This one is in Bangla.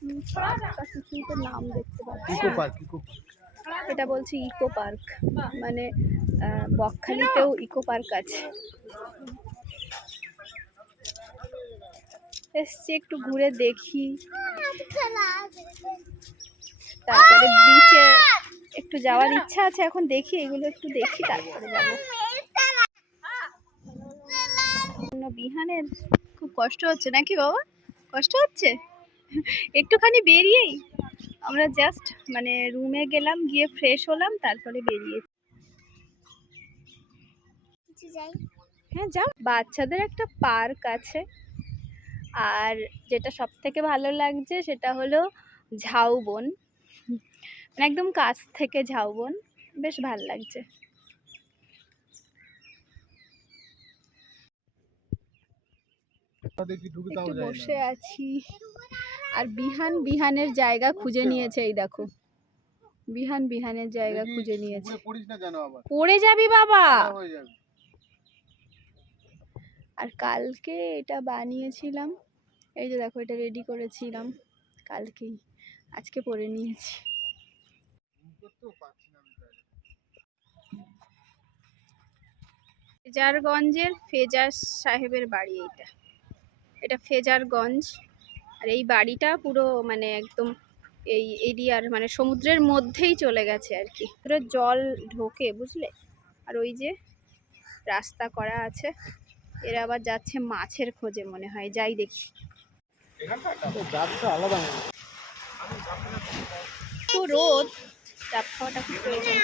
কিছুই তো নাম দেখতে পাচ্ছি ইকো না। Park, eco park. এটা বলছে ইকো পার্ক, মানে বকখালিতেও ইকো পার্ক আছে। এসছি একটু ঘুরে দেখি, তারপরে বিচে একটু যাওয়ার ইচ্ছা আছে। এখন দেখি এগুলো একটু দেখি, তারপরে যাবো। বিহানের খুব কষ্ট হচ্ছে নাকি বাবা? কষ্ট হচ্ছে একটুখানি বেরিয়েই আমরা জাস্ট মানে রুমে গেলাম, গিয়ে ফ্রেশ হলাম, তারপরে বেরিয়েছি। হ্যাঁ যাও, বাচ্চাদের একটা পার্ক আছে। আর যেটা সব থেকে ভালো লাগছে সেটা হলো ঝাউবন, মানে একদম কাছ থেকে ঝাউবন, বেশ ভালো লাগছে। একটু বসে আছি, আর বিহানের জায়গা খুঁজে নিয়েছে। এই দেখো, বিহানের জায়গা খুঁজে নিয়েছে। পড়ে যাবি বাবা। আর কালকে এটা বানিয়েছিলাম, এই যে দেখো, এটা রেডি করেছিলাম কালকেই, আজকে পরে নিয়েছি। ফেজারগঞ্জের ফেজার সাহেবের বাড়ি এইটা, এটা ফেজারগঞ্জ। আর এই বাড়িটা পুরো মানে একদম এই এরিয়ার মানে সমুদ্রের মধ্যেই চলে গেছে আর কি, পুরো জল ঢোকে, বুঝলে। আর ওই যে রাস্তা করা আছে, এরা আবার যাচ্ছে মাছের খোঁজে মনে হয়, যাই দেখি। তো রোদ, ডাব খাওয়াটা খুব প্রয়োজন।